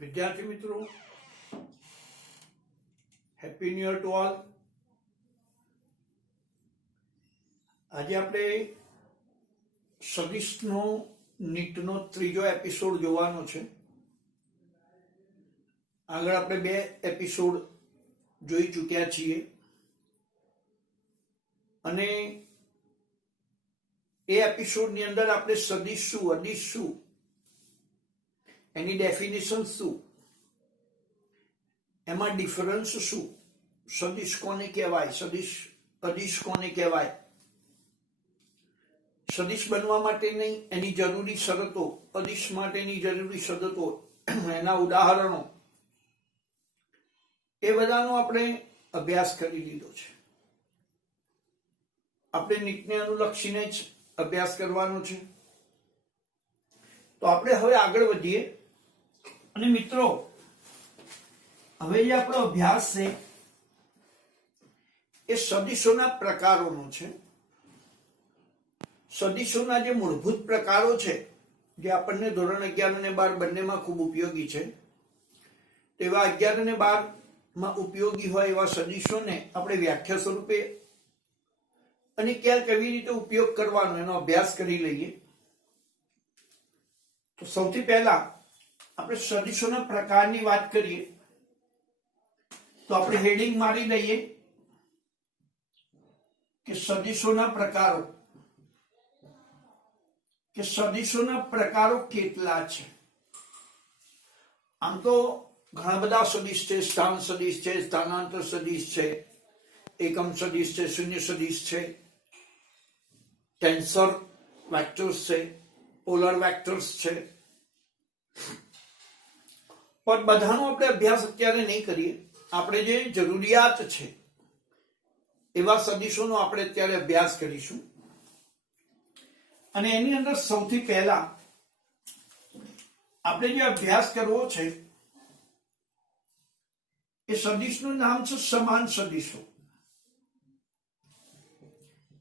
વિદ્યાર્થી મિત્રો, happy new year to all. આજે આપણે સદિશનો નીટનો ત્રીજો એપિસોડ જોવાનો છે. આગળ આપણે 2 એપિસોડ જોઈ ચૂક્યા છીએ અને એ એપિસોડની અંદર આપણે સદિશ શું, અદિશ શું, એની ડેફિનેશન શું, એમાં ડિફરન્સ શું, સદિશ કોને કહેવાય, સદિશ અદિશ કોને કહેવાય, સદિશ બનવા માટેની એની જરૂરી શરતો, અદિશ માટેની જરૂરી શરતો, એના ઉદાહરણો, એ બધાનો આપણે અભ્યાસ કરી લીધો છે. આપણે નીટને અનુલક્ષીને જ અભ્યાસ કરવાનો છે. તો આપણે હવે આગળ વધીએ અને મિત્રો, હવે જે આપણો અભ્યાસ છે એ સદિશોના પ્રકારોનો છે. સદિશોના જે મૂળભૂત પ્રકારો છે, જે આપણને ધોરણ 11 અને 12 બંનેમાં ખૂબ ઉપયોગી છે, તેવા 11 અને 12 માં ઉપયોગી હોય એવા સદિશોને આપણે વ્યાખ્યા સ્વરૂપે અને ક્યાં કેવી રીતે ઉપયોગ કરવાનો એનો અભ્યાસ કરી લઈએ. તો સૌથી પહેલા આપણે સદિશોના પ્રકારની વાત કરીએ તો આપણે હેડિંગ મારી દઈએ કે સદિશોના પ્રકારો, કે સદિશોના પ્રકારો કેટલા છે. આમ તો ઘણા બધા સદિશ છે. સ્થાન સદિશ છે, સ્થાનાંતર સદિશ છે, એકમ સદિશ છે, શૂન્ય સદિશ છે, ટેન્સર વેક્ટર્સ છે, પોલર વેક્ટર્સ છે. પણ બધાનો આપણે અભ્યાસ અત્યારે નહીં કરીએ. આપણે જે જરૂરિયાત છે એવા સદિશોનો આપણે અત્યારે અભ્યાસ કરીશું. અને એની અંદર સૌથી પહેલા આપણે જે અભ્યાસ કરવો છે એ સદિશનું નામ છે સમાન સદિશો.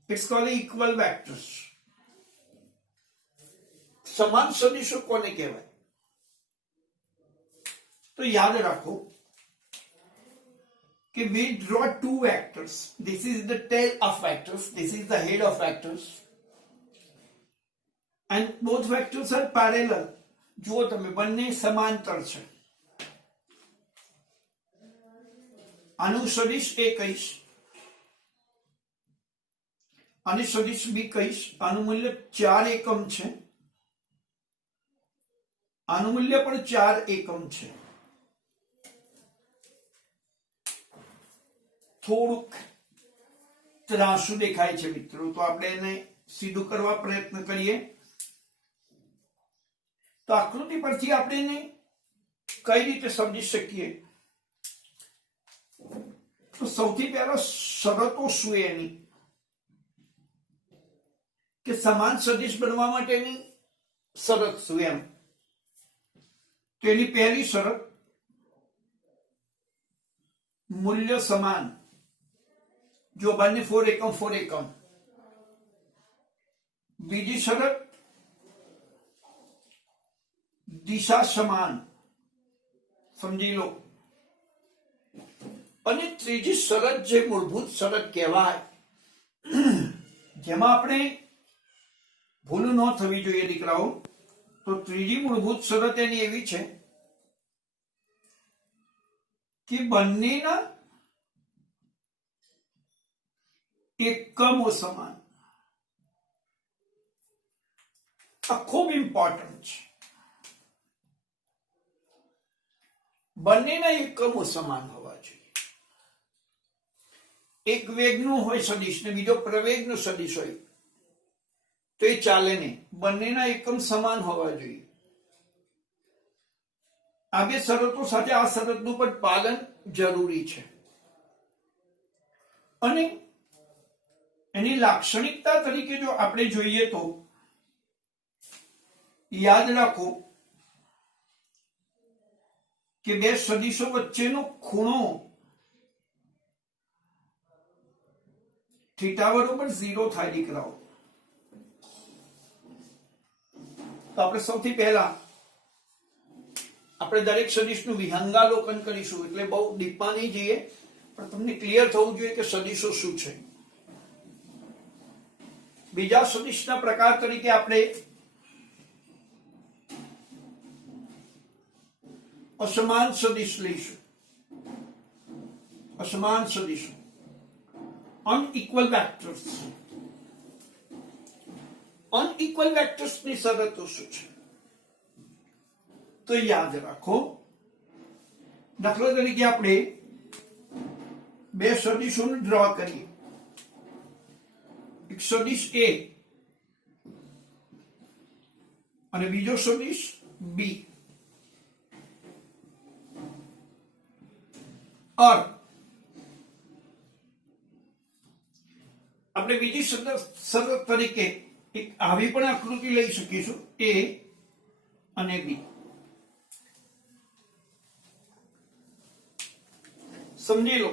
It's called equal vectors. સમાન સદિશો કોને કહેવાય? તો યાદ રાખો કે we draw two vectors. This is the tail of vectors, this is the head of vectors, and both vectors are parallel. જુઓ તમે, બંને સમાંતર છે. આનું સદિશ A કહીશ, આને સદિશ B કહીશ. આનું મૂલ્ય 4 એકમ છે, આનું મૂલ્ય પણ 4 એકમ છે. થોડુંક ત્રાંસુ દેખાય છે મિત્રો, તો આપણે એને સીધું કરવા પ્રયત્ન કરીએ. તો આકૃતિ પરથી આપણે એને કઈ રીતે સમજી શકીએ? તો સૌથી પહેલા શરતો શું એની, કે સમાન સદિશ બનવા માટેની શરત શું એમ. તેની પહેલી શરત મૂલ્ય સમાન. જો બંને 4 એકમ 4 એકમ. બીજી શરત દિશા સમાન, સમજી લો. અને ત્રીજી શરત જે મૂળભૂત શરત કહેવાય, જેમાં આપણે ભૂલ ન થવી જોઈએ દીકરાઓ, તો ત્રીજી મૂળભૂત શરત એની એવી છે કે બંનેના એકમો સમાન. આ ખૂબ ઇમ્પોર્ટન્ટ છે. બંનેના એકમો સમાન હોવા જોઈએ. એક વેગનું હોય સદિશ ને બીજો પ્રવેગનો સદિશ હોય તો એ ચાલે નહીં. બંનેના એકમ સમાન હોવા જોઈએ. આ બે શરતો સાથે આ શરતનું પણ પાલન જરૂરી છે. અને એની લાક્ષણિકતા તરીકે જો આપણે જોઈએ તો યાદ રાખો કે બે સદિશો વચ્ચેનો ખૂણો થીટા બરોબર 0 થાય દીકરાઓ. તો આપણે સૌથી પહેલા આપણે દરેક સદિશનું વિહંગાવલોકન કરીશું, એટલે બહુ ડીપમાં નહીં જઈએ, પણ તમને ક્લિયર થવું જોઈએ કે સદિશો શું છે. બીજા સદિશના પ્રકાર તરીકે આપણે અસમાન સદિશ લઈશું. અસમાન સદિશો, અનઇક્વલ વેક્ટર્સ. અનઇક્વલ વેક્ટર્સની શરતો શું છે તો યાદ રાખો. દાખલા તરીકે આપણે બે સદિશોને ડ્રો કરીએ. એક સદિશ A અને બીજો સદિશ B. और આપણે બીજી શરત તરીકે એક આવી પણ આકૃતિ લઈ શકીશું, A અને B. સમજી લો.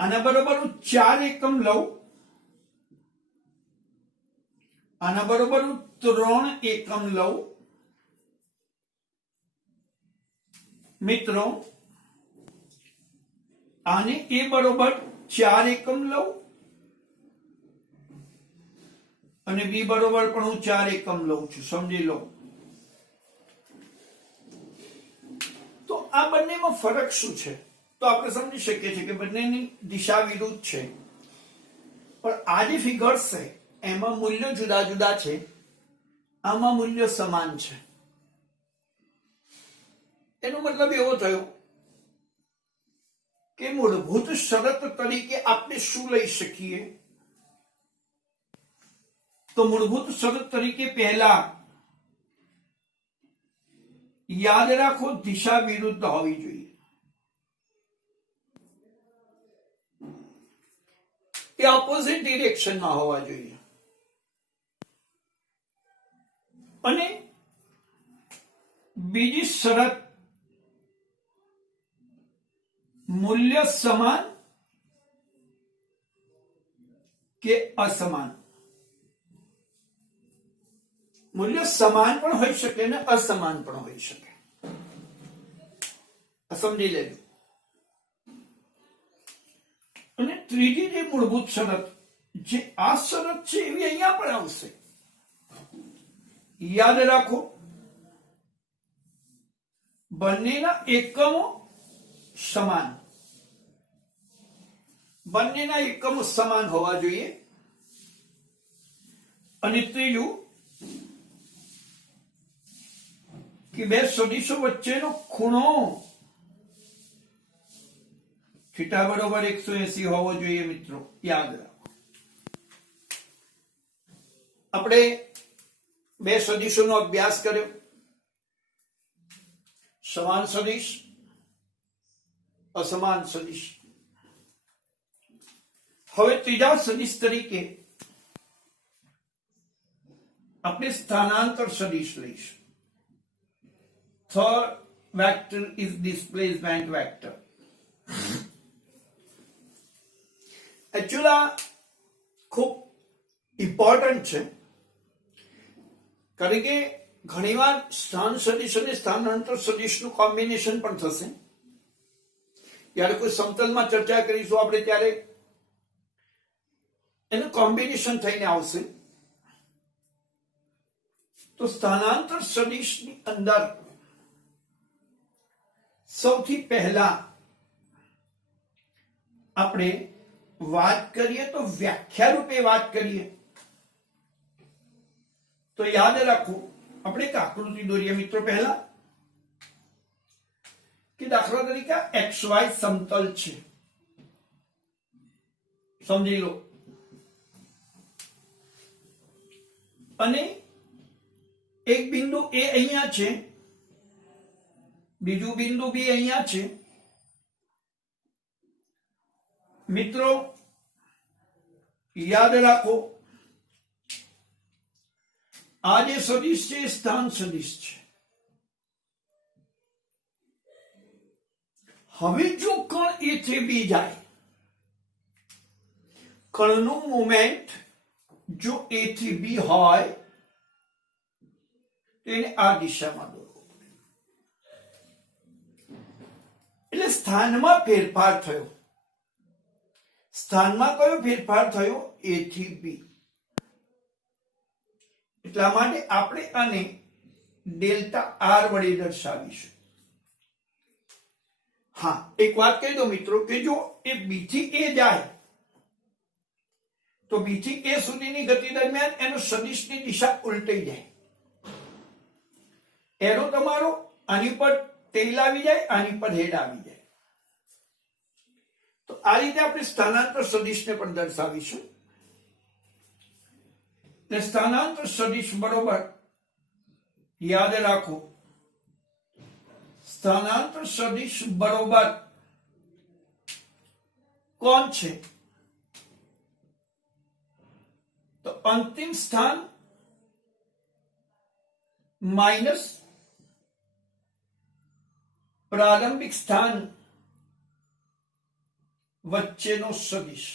આના બરોબર હું 4 એકમ લઉં, આના બરોબર હું 3 એકમ લઉં. મિત્રો, આને A બરોબર 4 એકમ લઉં અને B બરોબર પણ હું 4 એકમ લઉં છું. સમજી લો. તો આ બંનેમાં ફરક શું છે તો આપણે સમજી શકીએ છીએ કે બંનેની દિશા વિરુદ્ધ છે, પણ આ જે ફિગર્સ છે એમાં મૂલ્યો જુદા જુદા છે, આમાં મૂલ્યો સમાન છે. એનો મતલબ એવો થયો કે મૂળભૂત શરત તરીકે આપણે શું લઈ શકીએ તો મૂળભૂત શરત તરીકે પહેલા યાદ રાખો દિશા વિરુદ્ધ હોવી જોઈએ. એ ઓપોઝિટ ડિરેક્શનમાં હોવા જોઈએ. અને બીજી શરત મૂલ્ય સમાન કે અસમાન. મૂલ્ય સમાન પણ હોઈ શકે અને અસમાન પણ હોઈ શકે. સમજી લેજો. અને ત્રીજી જે મૂળભૂત શરત જે આ શરત છે એવી અહીંયા પણ આવશે. યાદ રાખો, બંનેના એકમો સમાન, બંનેના એકમો સમાન હોવા જોઈએ. અને ત્રીજું કે બે સદિશો વચ્ચેનો ખૂણો થીટા બરોબર 180 હોવો જોઈએ. મિત્રો યાદ રાખો, આપણે બે સદિશોનો અભ્યાસ કર્યો, સમાન સદિશ, અસમાન સદિશ. હવે ત્રીજા સદિશ તરીકે આપણે સ્થાનાંતર સદિશ લઈશું. Third vector is displacement vector. Actually ખૂબ ઇમ્પોર્ટન્ટ છે, કારણ કે ઘણીવાર સ્થાન સદિશ અને સ્થાનાંતર સદિશનું કોમ્બિનેશન પણ થશે. જ્યારે કોઈ સમતલમાં ચર્ચા કરીશું આપણે ત્યારે એનું કોમ્બિનેશન થઈને આવશે. તો સ્થાનાંતર સદિશની અંદર સૌથી પહેલા આપણે વાત કરીએ તો વ્યાખ્યા રૂપે વાત કરીએ તો યાદ રાખો, આપણે એક આકૃતિ દોરીએ મિત્રો. પહેલા કે દાખલા તરીકે XY સમતલ છે, સમજી લો. અને એક બિંદુ A અહીંયા છે, બીજું બિંદુ B અહીંયા છે. મિત્રો યાદ રાખો, આ જે સદિશ છે એ સ્થાન સદિશ છે. હવે જો કણ A થી B જાય, કણનું મોમેન્ટ જો A થી B હોય તો એને આ દિશામાં દોરવો પડે. એટલે સ્થાનમાં ફેરફાર થયો. સ્થાનમાં કયો ફેરફાર થયો? એ થી બી. એટલા માટે આપણે આને ડેલ્ટા આર વડે દર્શાવીશું. હા, એક વાત કહી દો મિત્રો કે જો એ બી થી એ જાય તો બી થી એ સુધીની ગતિ દરમિયાન એનો સદિશની દિશા ઉલટાઈ જાય. એરો તમારો આની પર ટેલ આવી જાય, આની પર હેડ આવી જાય. તો આ રીતે આપણે સ્થાનાંતર સદિશને પણ દર્શાવીશું. ને સ્થાનાંતર સદિશ બરોબર યાદ રાખો, સ્થાનાંતર સદિશ બરોબર કોણ છે? તો અંતિમ સ્થાન માઇનસ પ્રારંભિક સ્થાન વચ્ચેનો સદિશ.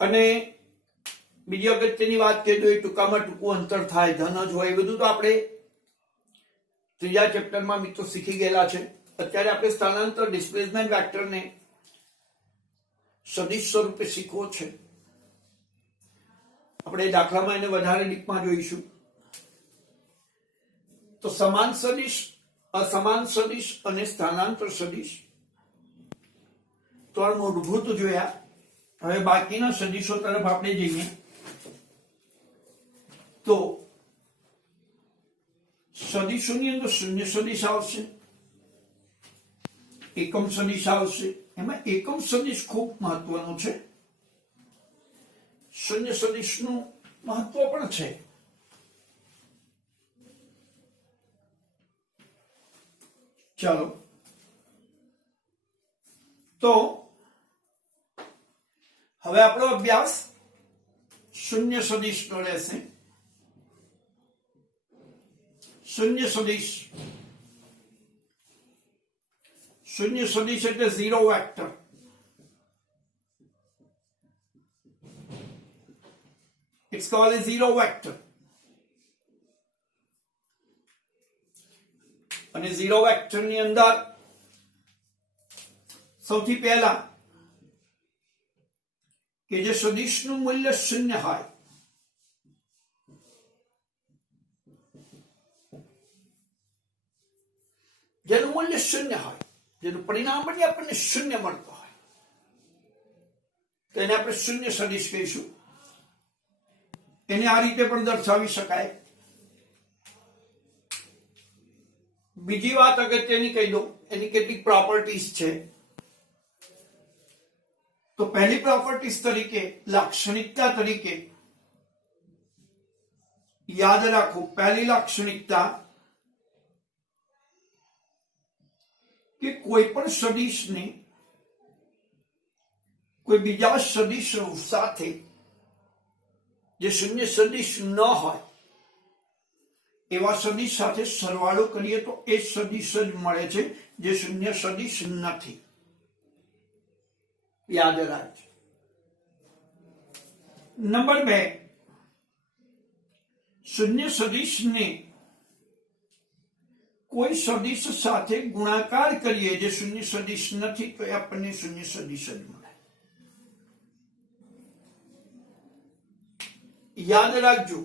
અને બીજી અગત્યની વાત કહી દો, એ ટૂંકામાં ટૂંકું અંતર થાય, ધન જ હોય, એ બધું તો આપણે ત્રીજા ચેપ્ટરમાં મિત્રો શીખી ગયેલા છે. અત્યારે આપણે સ્થાનાંતર ડિસ્પ્લેસમેન્ટ વેક્ટરને સદિશ સ્વરૂપે શીખવો છે. આપણે દાખલામાં એને વધારે ડીપમાં જોઈશું. તો સમાન સદિશ, અસમાન સદિશ અને સ્થાનાંતર સદિશ તો મૂળભૂત જોયા. હવે બાકીના સદિશો તરફ આપણે જઈએ તો સદિશોની અંદર શૂન્ય સદિશ આવશે, એકમ સદિશ આવશે. એમાં એકમ સદિશ ખૂબ મહત્વનું છે, શૂન્ય સદિશનું મહત્વ પણ છે. ચાલો, તો હવે આપણો અભ્યાસ શૂન્ય સદિશનો રહેશે. શૂન્ય સદિશ, શૂન્ય સદિશ એટલે zero vector. It's called a zero vector. અને ઝીરો વેક્ટર ની અંદર સૌથી પહેલા કે જે સદિશનું મૂલ્ય શૂન્ય હોય, જેનું મૂલ્ય શૂન્ય હોય, જેનું પરિણામ પણ આપણને શૂન્ય મળતો હોય, તેને આપણે શૂન્ય સદિશ કહીશું. એને આ રીતે પણ દર્શાવી શકાય. બીજી વાત અગત્યની કહી દઉં, એની કેટલીક પ્રોપર્ટીઝ છે. તો પહેલી પ્રોપર્ટીઝ તરીકે, લાક્ષણિકતા તરીકે યાદ રાખો, પહેલી લાક્ષણિકતા કે કોઈ પણ સદિશને કોઈ બીજા સદિશ સાથે જે શૂન્ય સદિશ ન હોય એવા સદિશ સાથે સરવાળો કરીએ તો એ સદિશ જ મળે છે જે શૂન્ય સદિશ નથી. યાદ રાખજો. નંબર 2, શૂન્ય સદિશને કોઈ સદિશ સાથે ગુણાકાર કરીએ જે શૂન્ય સદિશ નથી તો એ આપણને શૂન્ય સદિશ જ મળે. યાદ રાખજો,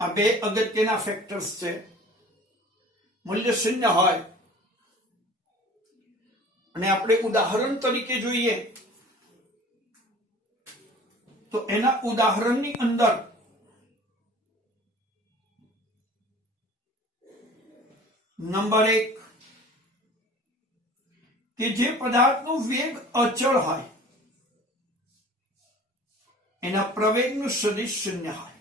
આ બે અગત્યના ફેક્ટર્સ છે. મૂલ્ય શૂન્ય હોય અને આપણે ઉદાહરણ તરીકે જોઈએ તો એના ઉદાહરણની અંદર નંબર 1 કે જે પદાર્થનો વેગ અચળ હોય એના પ્રવેગનું સદિશ શૂન્ય હોય.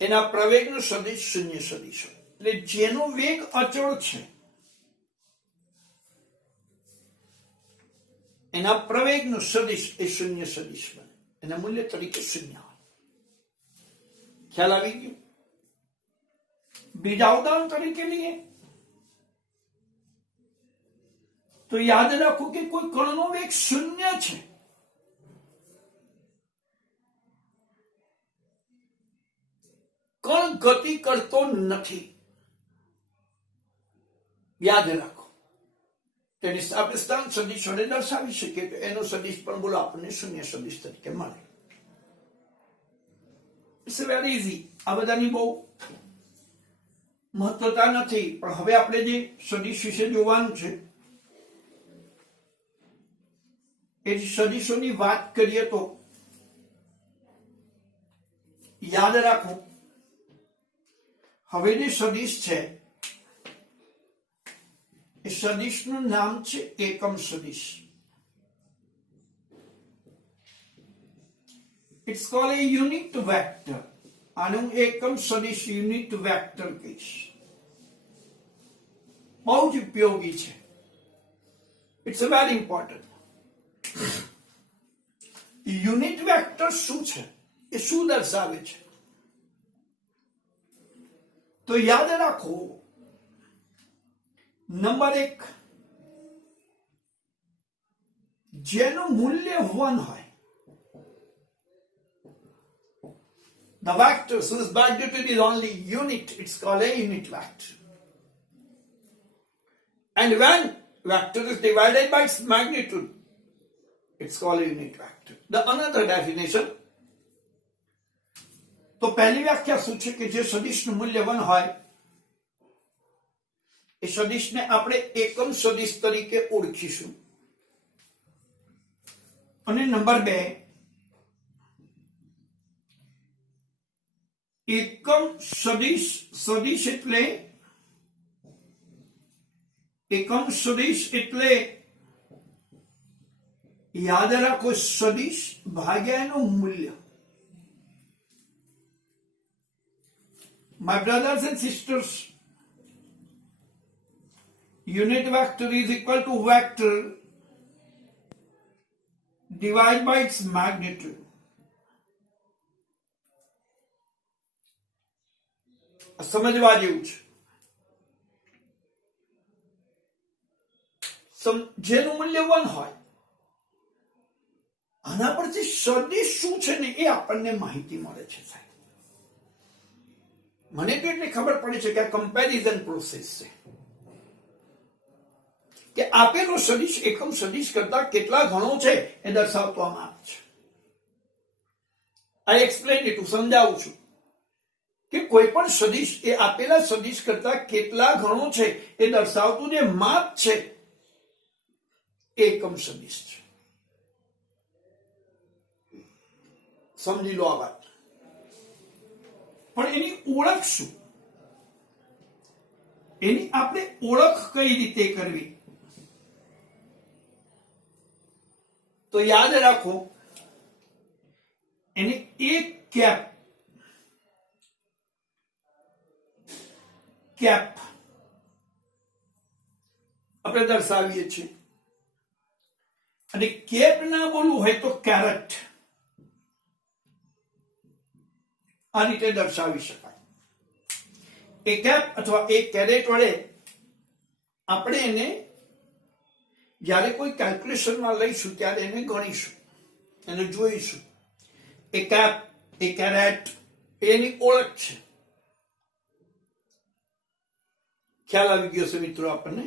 એના પ્રવેગનું સદિશ શૂન્ય સદિશ હોય. એટલે જેનો વેગ અચળ છે એના પ્રવેગનું સદિશ એ શૂન્ય સદિશ બને. એના મૂલ્ય તરીકે શૂન્ય હોય. ખ્યાલ આવી ગયો? બીજા ઉદાહરણ તરીકે લઈએ તો યાદ રાખો કે કોઈ કણનો વેગ શૂન્ય છે કણ ગતિ કરતો નથી. યાદ રાખો. તેની આપણે સ્થાન સદિશ વડે દર્શાવી શકીએ તો એનો સદિશ પણ બોલો આપણને શૂન્ય સદિશ તરીકે મળે. It's very easy. આ બધાની બહુ મહત્વતા નથી, પણ હવે આપણે જે સદિશ વિશે જોવાનું છે એ સદિશોની વાત કરીએ તો યાદ રાખો, હવે જે સદિશ છે એ સદિશનું નામ છે એકમ સદિશ. It's called a unit vector. આને હું એકમ સદિશ યુનિટ વેક્ટર કહીશ. બહુ જ ઉપયોગી છે. It's very important. Unit vector શું છે, એ શું દર્શાવે છે? તો યાદ રાખો, નંબર 1, જેનું મૂલ્ય 1 હોય, the vector whose magnitude is only unit, it's called a unit vector. And when vector is divided by its magnitude, it's called a unit vector. The another definition, તો પહેલી વ્યાખ્યા શું છે કે જે સદિશનું મૂલ્ય 1 હોય એ સદિશને આપણે એકમ સદિશ તરીકે ઓળખીશું. અને નંબર 2, એકમ સદિશ એટલે યાદ રાખો સદિશ ભાગ્યા એનું મૂલ્ય. My brothers and sisters, unit vector is equal to vector divided by its magnitude. સમજવા જેવું છે. જેનું મૂલ્ય 1 હોય, આના પરથી સદિશ શું છે ને એ આપણને માહિતી મળે છે. સાહેબ, મને તો એટલે ખબર પડે છે કે આ કમ્પેરિઝન પ્રોસેસ છે કે આપેલો સદિશ એકમ સદિશ કરતા કેટલા ઘણો છે એ દર્શાવતો આ માપ છે. આઈ એક્સપ્લેન ઇટ, હું સમજાવું છું કે કોઈ પણ સદિશ એ આપેલા સદિશ કરતા કેટલા ઘણો છે એ દર્શાવતું જે માપ છે એકમ સદિશ છે. સમજી લો આ વાત. પણ એની ઓળખ શું? એની આપણે ઓળખ કઈ રીતે કરવી? તો યાદ રાખો, એને એક કેપ આપણે દર્શાવીએ છીએ. અને કેપ ના બોલવું હોય તો કેરેટ, આ રીતે દર્શાવી શકાય. એ કેપ અથવા એક કેરેટ વડે આપણે એને જ્યારે કોઈ કેલ્ક્યુલેશનમાં લઈશું ત્યારે એને ગણીશું, એને જોઈશું. એ કેપ, એ કેરેટ એની ઓળખ છે. ખ્યાલ આવી ગયો છે મિત્રો આપણને?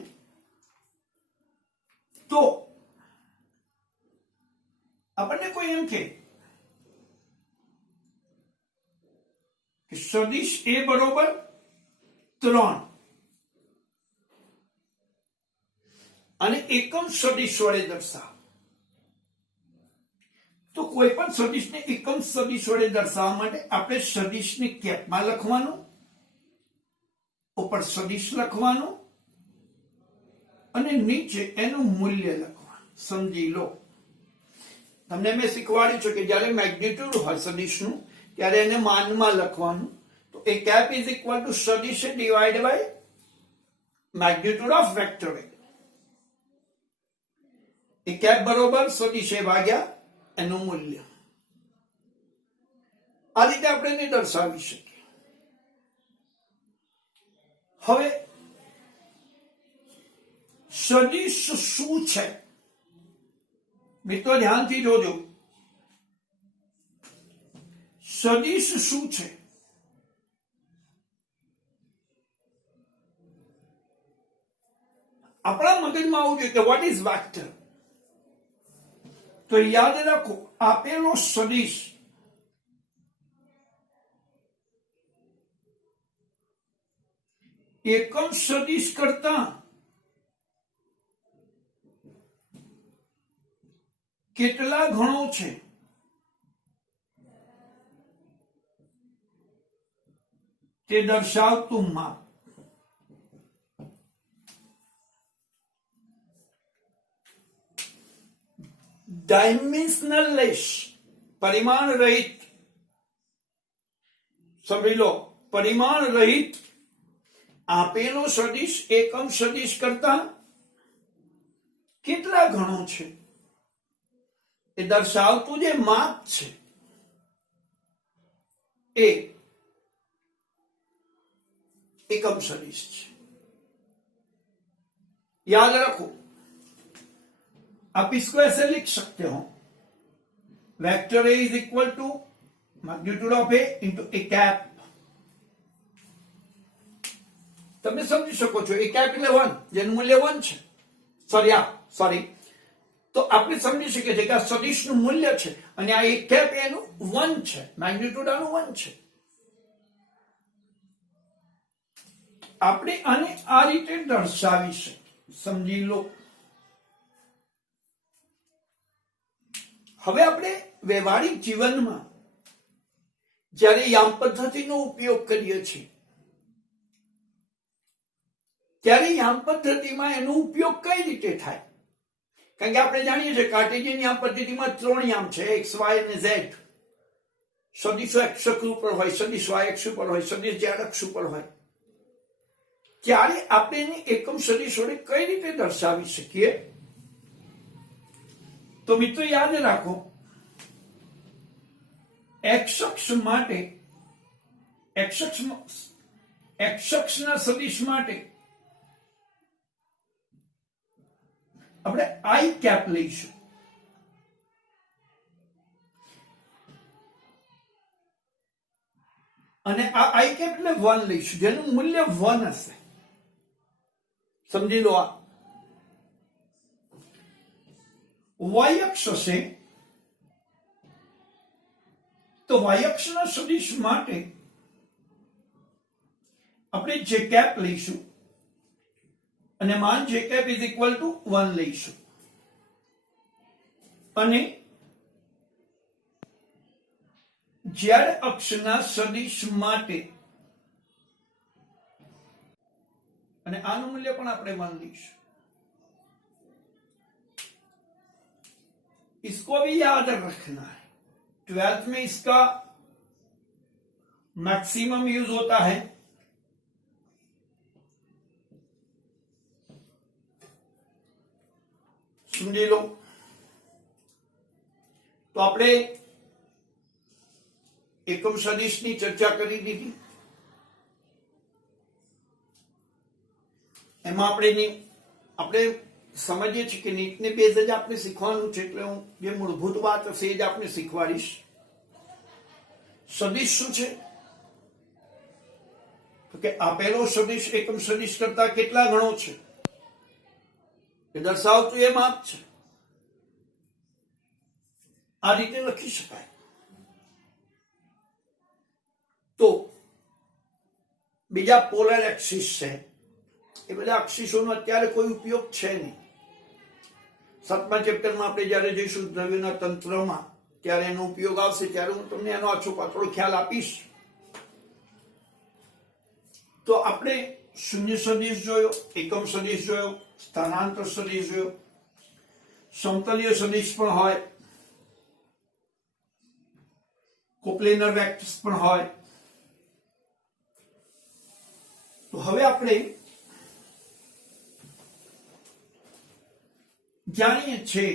તો આપણને કોઈ એમ કે સદિશ એ બરોબર 3 અને એકમ સદિશ વડે દર્શાવ. તો કોઈ પણ સદિશને એકમ સદિશ વડે દર્શાવવા માટે આપણે સદિશને કેપમાં લખવાનું, ઉપર સદિશ લખવાનું અને નીચે એનું મૂલ્ય લખવાનું. સમજી લો, તમને મેં શીખવાડ્યું છે કે જ્યારે મેગ્નિટ્યુડ હોય સદિશનું ત્યારે એને માનમાં લખવાનું. તો A cap is equal to સદિશ divide by magnitude of vector. A cap બરોબર સદિશ ભાગ્યા એનું મૂલ્ય. આ રીતે આપણે એને દર્શાવી શકીએ. હવે સદિશ શું છે મિત્રો? ધ્યાનથી જોજો. સદિશ શું છે? ધ્યાનમાં આવવું જોઈએ કે વોટ ઇઝ વેક્ટર. તો યાદ રાખો, આપેલો સદિશ એકમ સદિશ કરતા કેટલા ગણો છે તે દર્શાવતું માપ. ડાયમેન્શનલેસ, પરિમાણ રહિત, સમજી લો, પરિમાણ રહિત આપેલો સદિશ એકમ સદિશ કરતા કેટલા ગણો છે એ દર્શાવતું જે માપ છે એ एकम सदिश है. याद रखो, आप इसको ऐसे लिख सकते हो, vector A is equal to magnitude of A into A cap. તમે સમજી શકો છો, એ કેપ એટલે 1, જેનું મૂલ્ય 1 છે. સોરી, તો આપણે સમજી શકીએ છીએ કે આ સદિશનું મૂલ્ય છે અને આ એક કેપ એનું 1 છે, મેગ્નીટ્યુડ આનું 1 છે. આપણે આને આ રીતે દર્શાવી શકીએ, સમજી લો. હવે આપણે વ્યવહારિક જીવનમાં જ્યારે યામ પદ્ધતિનો ઉપયોગ કરીએ છીએ ત્યારે યામ પદ્ધતિમાં એનો ઉપયોગ કઈ રીતે થાય? કારણ કે આપણે જાણીએ છીએ કાર્ટેશિયન યામ પદ્ધતિમાં 3 યામ છે, એક્સ, વાય અને ઝેડ. સદિશો એક્સ અક્ષ ઉપર હોય, સદિશ વાય અક્ષ ઉપર હોય, સદિશ ઝેડ અક્ષ ઉપર હોય. ત્યારે આપણે એને એકમ સદિશ વડે કઈ રીતે દર્શાવી શકીએ? તો મિત્રો યાદ રાખો, એક્સ અક્ષ માટે, એક્સ અક્ષના સદિશ માટે આપણે આઈ કેપ લઈશું અને આ આઈ કેપ એટલે 1 લઈશું, જેનું મૂલ્ય 1 હશે. સમજી લો. આ વાય અક્ષ હશે તો વાય અક્ષના સદિશ માટે આપણે જે કેપ લઈશું અને માન જે કેપ ઇઝ ઇક્વલ ટુ 1 લઈશું. અને ઝેડ અક્ષના સદિશ માટે અને આનું મૂલ્ય પણ આપણે 1 લઈશું. इसको भी याद रखना है, 12th में इसका मैक्सिमम यूज होता है. समझी लो. तो આપણે એકમ સદિશની ચર્ચા કરી દીધી. એમાં આપણે સમજીએ છીએ કે નીટને બેઝ જ આપણે શીખવાનું છે, એટલે હું જે મૂળભૂત વાત હશે એ જ આપણે શીખવાડીશ. સદિશ શું છે? તો કે આપેલો સદિશ એકમ સદિશ કરતા કેટલા ગણો છે એ દર્શાવતું એ માપ છે. આ રીતે લખી શકાય. તો બીજા પોલર એક્સિસ છે, એ બધા એક્સિસોનો અત્યારે કોઈ ઉપયોગ છે નહીં. 7મા ચેપ્ટરમાં આપણે જયારે જઈશું દ્રવ્યના તંત્રમાં ત્યારે એનો ઉપયોગ આવશે, ત્યારે હું તમને એનો આછો પાતળો ખ્યાલ આપીશ. તો આપણે શૂન્ય સદિશ જોયો, એકમ સદિશ જોયો, સ્થાનાંતર સદિશ જોયો, સમતલીય સદિશ પણ હોય, કોપ્લેનર વેક્ટર્સ પણ હોય. તો હવે આપણે જાણીએ છીએ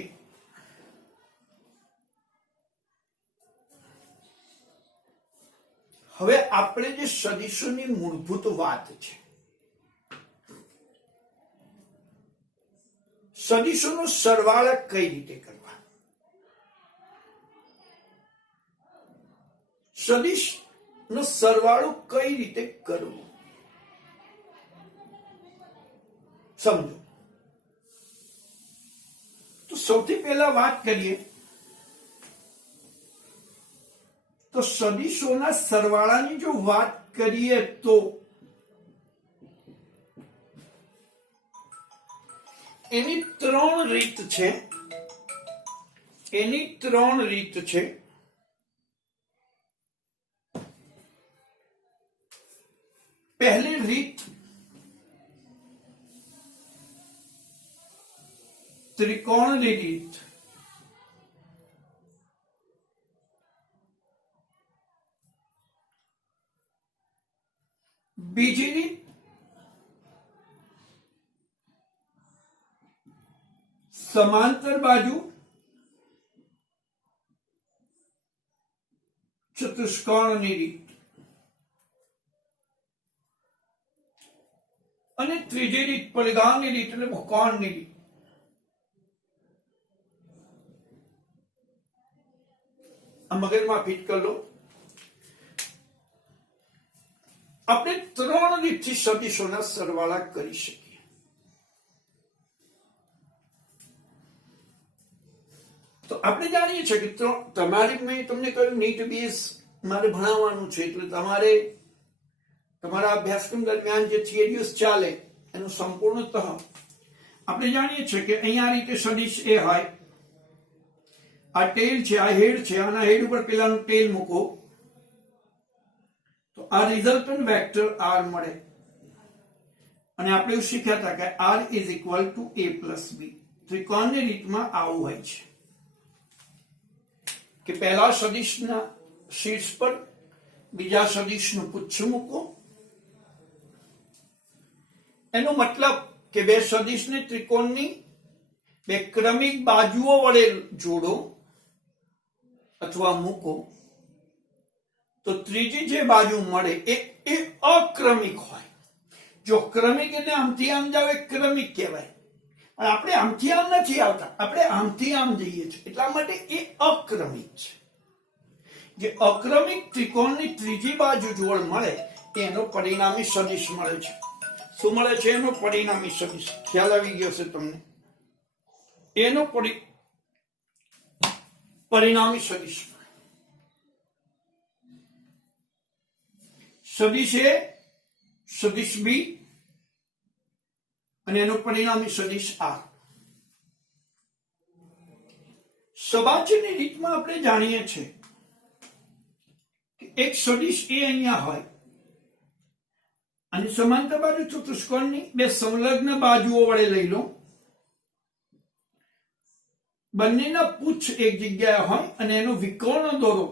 હવે આપણે જે સદિશોની મૂળભૂત વાત છે, સદિશોનો સરવાળા કઈ રીતે કરવા, સદિશનો સરવાળો કઈ રીતે કરવો, સમજો. સૌથી પહેલા વાત કરીએ તો સદિશોના સરવાળાની જો વાત કરીએ તો એની ત્રણ રીત છે. પહેલી રીત ત્રિકોણની રીત. બીજી રીત સમાંતર બાજુ ચતુષ્કોણની રીત. અને ત્રીજી રીત પોલિગોનની રીત એટલે મુકોણની રીત. આ મગજમાં ફિટ કરી લો. આપણે ત્રણ રીતથી સદિશોના સરવાળા કરી શકીએ. તો આપણે જાણીએ છીએ કે તમારી મેં તમને કહ્યું નીટ બેઝ મારે ભણાવવાનું છે એટલે તમારે તમારા અભ્યાસક્રમ દરમિયાન જે થિયરીઝ ચાલે એનું સંપૂર્ણતઃ આપણે જાણીએ છીએ કે અહીંયા રીતે સદિશ એ હોય, આ ટેલ છે, આ હેડ છે, આના હેડ ઉપર પેલાનું ટેલ મૂકો તો આ રિઝલ્ટન્ટ વેક્ટર r મળે. અને આપણે એવું શીખ્યા હતા કે r is equal two a plus b. ત્રિકોણની રીતમાં આવું હોય છે કે પહેલા સદિશના શીર્ષ પર બીજા સદિશનું પુચ્છ મૂકો. એનો મતલબ કે બે સદિશને ત્રિકોણની બે ક્રમિક બાજુઓ વડે જોડો અથવા મૂકો તો ત્રીજી જે બાજુ મળે એ અક્રમિક હોય. જો ક્રમિક એટલે આમથી આમ જાવ એ ક્રમિક કહેવાય, પણ આપણે આમથી આમ નથી આવતા, આપણે આમથી આમ જઈએ છીએ, એટલા માટે એ અક્રમિક છે. જે અક્રમિક ત્રિકોણની ત્રીજી બાજુ જોડ મળે એનો પરિણામી સદિશ મળે છે. શું મળે છે? એનો પરિણામી સદિશ. ખ્યાલ આવી ગયો છે તમને? એનો પરિણામી સદિશ. સદિશ એ સદિશ બી અને એનો પરિણામી સદિશ આર. સબાચની રીતમાં આપણે જાણીએ છીએ કે એક સદિશ એ અહીંયા હોય અને સમાંતર બાજુ ચતુષ્કોણની બે સંલગ્ન બાજુઓ વડે લઈ લો. બંનેના પુચ્છ એક જગ્યાએ હોય અને એનો વિકર્ણ દોરો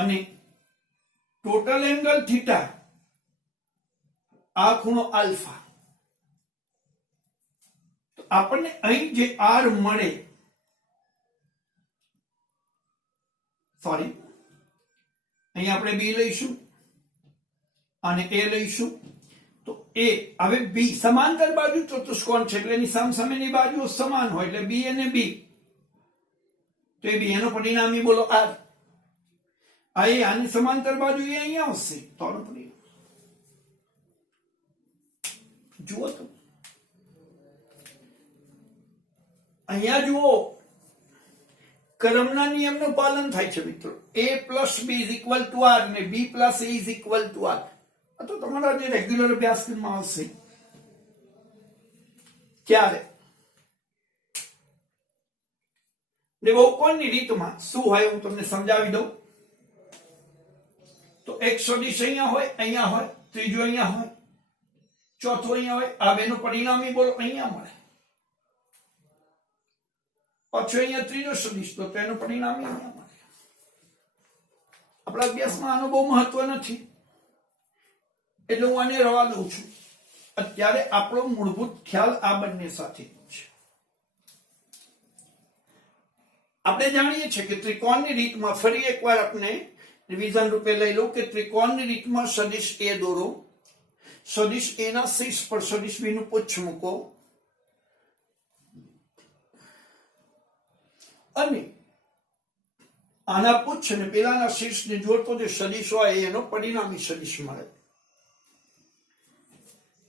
અને ટોટલ એંગલ થીટા, આ ખૂણો આલ્ફા. તો આપણને અહીં જે આર મળે, સોરી અહીં આપણે બી લઈશું અને એ લઈશું. તો એ હવે બી સમાંતર બાજુ ચતુષ્કોણ છે એટલે એની સામસામેની બાજુઓ સમાન હોય એટલે બી અને બી. તો એ બી એનો પરિણામી બોલો આર. આ એ આની સમાંતર બાજુ એ અહીંયા આવશે તો આનું પરિણામ જુઓ. તો અહીંયા જુઓ ક્રમના નિયમનું પાલન થાય છે મિત્રો. a plus B is equal to R ને B plus A is equal to R. આ તો તમારા જે રેગ્યુલર અભ્યાસક્રમમાં આવશે. ક્યારે બહુકોણની રીતમાં શું હોય હું તમને સમજાવી દઉં. તો એક સદિશ અહીંયા હોય, ત્રીજો અહીંયા હોય, ચોથો અહીંયા હોય. આ બેનું પરિણામી બોલો અહીંયા મળે. પાછો અહીંયા ત્રીજો સદિશ તો તેનું પરિણામી અહીંયા મળે. આપણા અભ્યાસમાં આનો બહુ મહત્વ નથી એટલે હું આને રવા દઉં છું. અત્યારે આપણો મૂળભૂત ખ્યાલ આ બંને સાથે છે. આપણે જાણીએ છીએ કે ત્રિકોણની રીતમાં ફરી એકવાર આપણે રિવિઝન રૂપે લઈ લો કે ત્રિકોણની રીતમાં સદિશ એ દોરો. સદિશ એ ના શીર્ષ પર સદિશ બી નું પુચ્છ મૂકો અને આના પુચ્છ અને પેલાના શીર્ષને જોડતો જે સદિશ હોય એનો પરિણામી સદિશ મળે.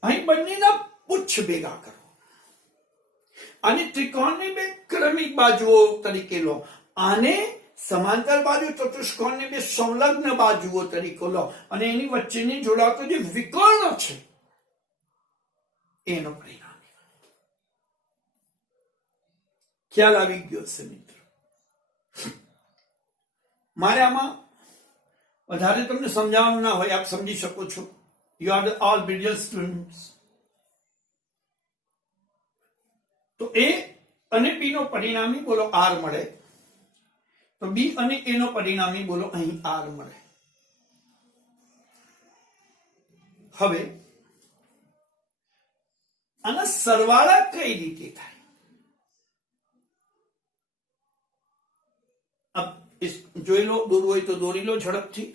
અહીં બંનેના પુચ્છ ભેગા કરો અને ત્રિકોણની બે ક્રમિક બાજુઓ તરીકે લો. આને સમાંતર બાજુ ચતુષ્કોણની બે સંલગ્ન બાજુઓ તરીકે લો અને એની વચ્ચેની જોડાતો જે વિકર્ણ છે એનો પરિણામ. ખ્યાલ આવી ગયો છે મિત્રો? મારે આમાં વધારે તમને સમજાવવાનું ના હોય, આપ સમજી શકો છો. You are all brilliant students. તો એ અને બી નો પરિણામી બોલો આર મળે, તો બી અને એ નો પરિણામી બોલો અહીં આર મળે. હવે આના સરવાળા કઈ રીતે થાય? જોઈ લો, દોરવું હોય તો દોરી લો ઝડપથી.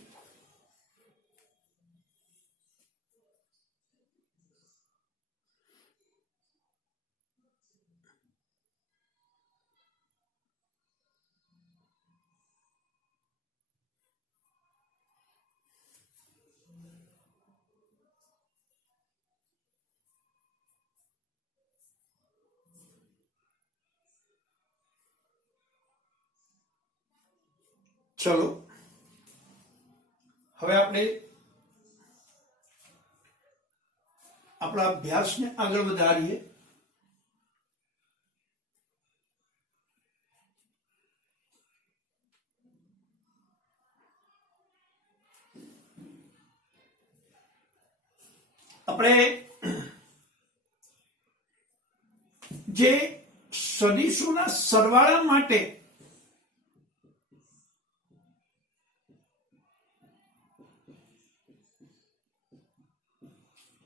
ચલો હવે આપણે આપણા અભ્યાસને આગળ વધારીએ. આપણે જે સદિશોના સરવાળા માટે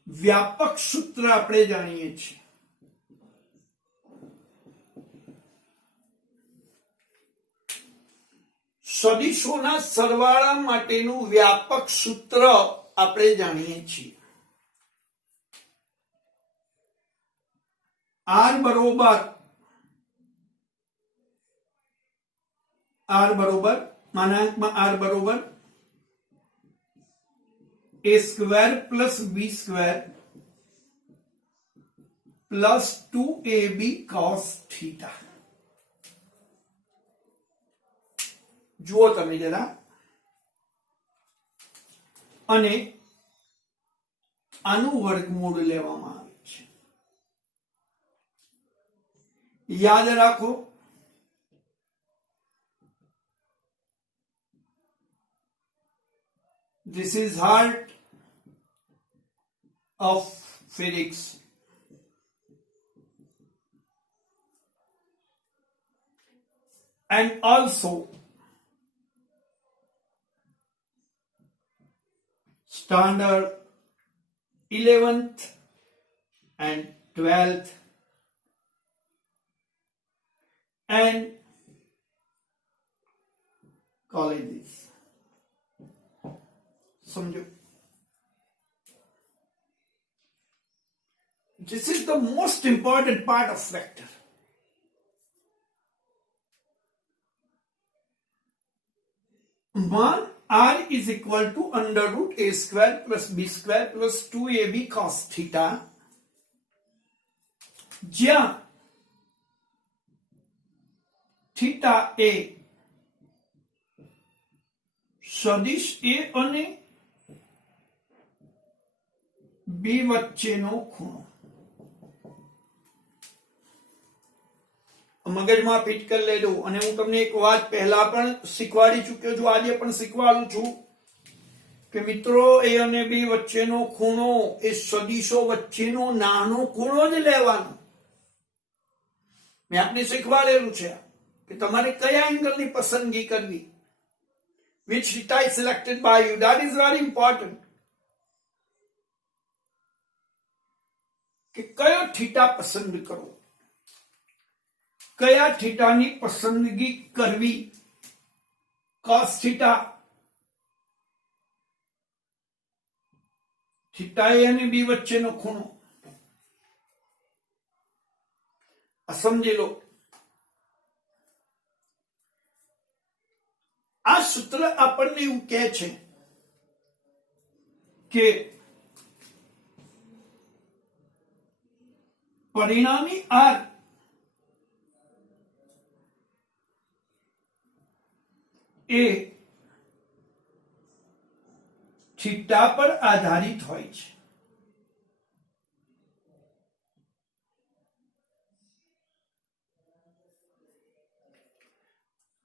વ્યાપક સૂત્ર આપણે જાણીએ છીએ. સદિશોના સરવાળા માટેનું વ્યાપક સૂત્ર આપણે જાણીએ છીએ. આર બરોબર માનાંકમાં આર બરોબર a square plus b square plus 2ab cos theta. જુઓ તમે જરા, અને આનું વર્ગમૂળ લેવામાં આવે છે. યાદ રાખો, this is heart of physics. And also standard 11th and 12th and colleges. समझो, this is the most important part of vector. मान r is equal to under root a square plus b square plus 2ab cos theta, જ્યાં theta એ સદિશ a અને b વચ્ચેનો ખૂણો. મગજમાં fit કરી લેજો. અને હું તમને એક વાત પહેલા પણ શીખવાડી ચૂક્યો છું, આજે પણ શીખવાડું છું કે મિત્રો એ અને બી વચ્ચેનો ખૂણો એ સદિશો વચ્ચેનો નાનો ખૂણો જ લેવાનો. મેં આપને શીખવાડેલું છે કે તમારે કયા એંગલની પસંદગી કરવી. which theta is selected by you, that is very important. કે કયો થીટા પસંદ કરો, કયા થીટાની પસંદગી કરવી. cos થીટા, થીટા એ અને બી વચ્ચેનો ખૂણો. આ સમજી લો. આ સૂત્ર આપણને એવું કહે છે કે પરિણામી આર એ થીટા પર આધારિત હોય છે.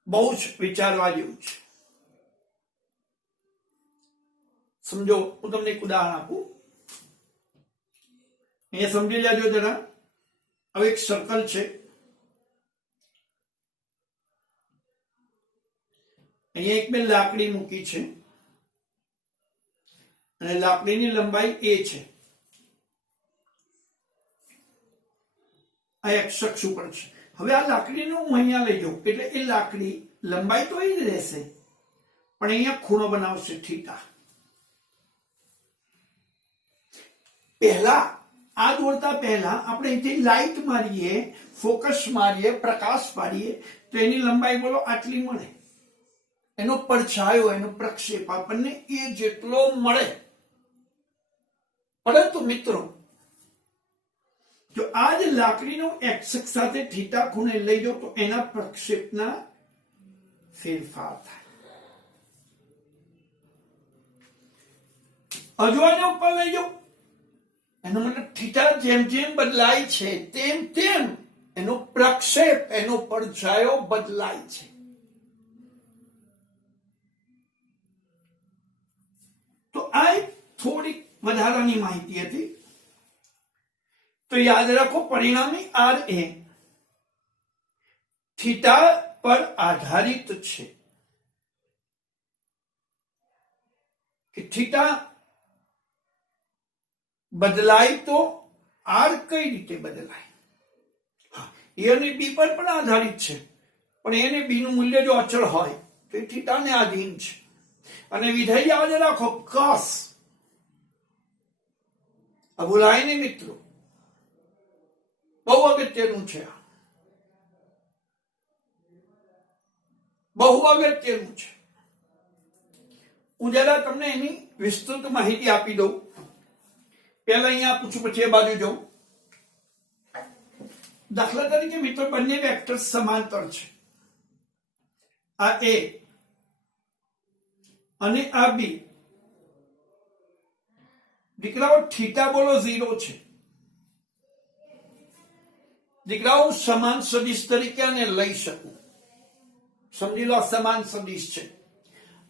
બહુ જ વિચારવા જેવું છે. સમજો, હું તમને એક ઉદાહરણ આપું. અહીંયા સમજી લેજો જરા. હવે એક સર્કલ છે. અહીંયા એક મેં લાકડી મૂકી છે અને લાકડીની લંબાઈ a છે. આ એક અક્ષ ઉપર છે. હવે આ લાકડીને હું અહીંયા લઈ જાઉં એટલે એ લાકડી લંબાઈ તો એ જ રહેશે, પણ અહીંયા ખૂણો બનાવશે થીટા. પહેલા આ દોરતા પહેલા આપણે અહીંથી લાઈટ મારીએ, ફોકસ મારીએ, પ્રકાશ પાડીએ તો એની લંબાઈ બોલો આટલી મળે. એનો પડછાયો, એનો પ્રક્ષેપ આપણને એ જેટલો મળે. પરંતુ મિત્રો, જો આ જ લાકડીનો એક્સ સાથે થીટા ખૂણે લઈ જાઓ તો એના પ્રક્ષેપના ફેરફાર થાય. હજુ આને ઉપર લઈ જાઓ, એનો મતલબ થીટા જેમ જેમ બદલાય છે તેમ તેમ એનો પ્રક્ષેપ, એનો પડછાયો બદલાય છે. તો આ થોડીક વધારાની માહિતી હતી. તો યાદ રાખો, પરિણામી આર એ થીટા પર આધારિત છે. કે થીટા બદલાય તો આર કઈ રીતે બદલાય? હા, એ અને બી પર પણ આધારિત છે, પણ એ અને બી નું મૂલ્ય જો અચળ હોય તો એ થીટાને આધીન છે. અને વિધેય યાદ રાખો, cos. આ ભૂલાય નહીં મિત્રો, બહુ અગત્યનું છે. બહુ અગત્યનું છે. હું જરા તમને એની વિસ્તૃત માહિતી આપી દઉં. પહેલા અહીંયા પૂછું, પછી એ બાજુ જાઉં. દાખલા તરીકે મિત્રો, બંને વેક્ટર સમાંતર છે. આ એ અને આ બી. દીકરાઓ, થીટા બોલો 0 છે. દીકરાઓ, સમાન સદિશ તરીકે આને લઈ શકું. સમજી લો, સમાન સદિશ છે.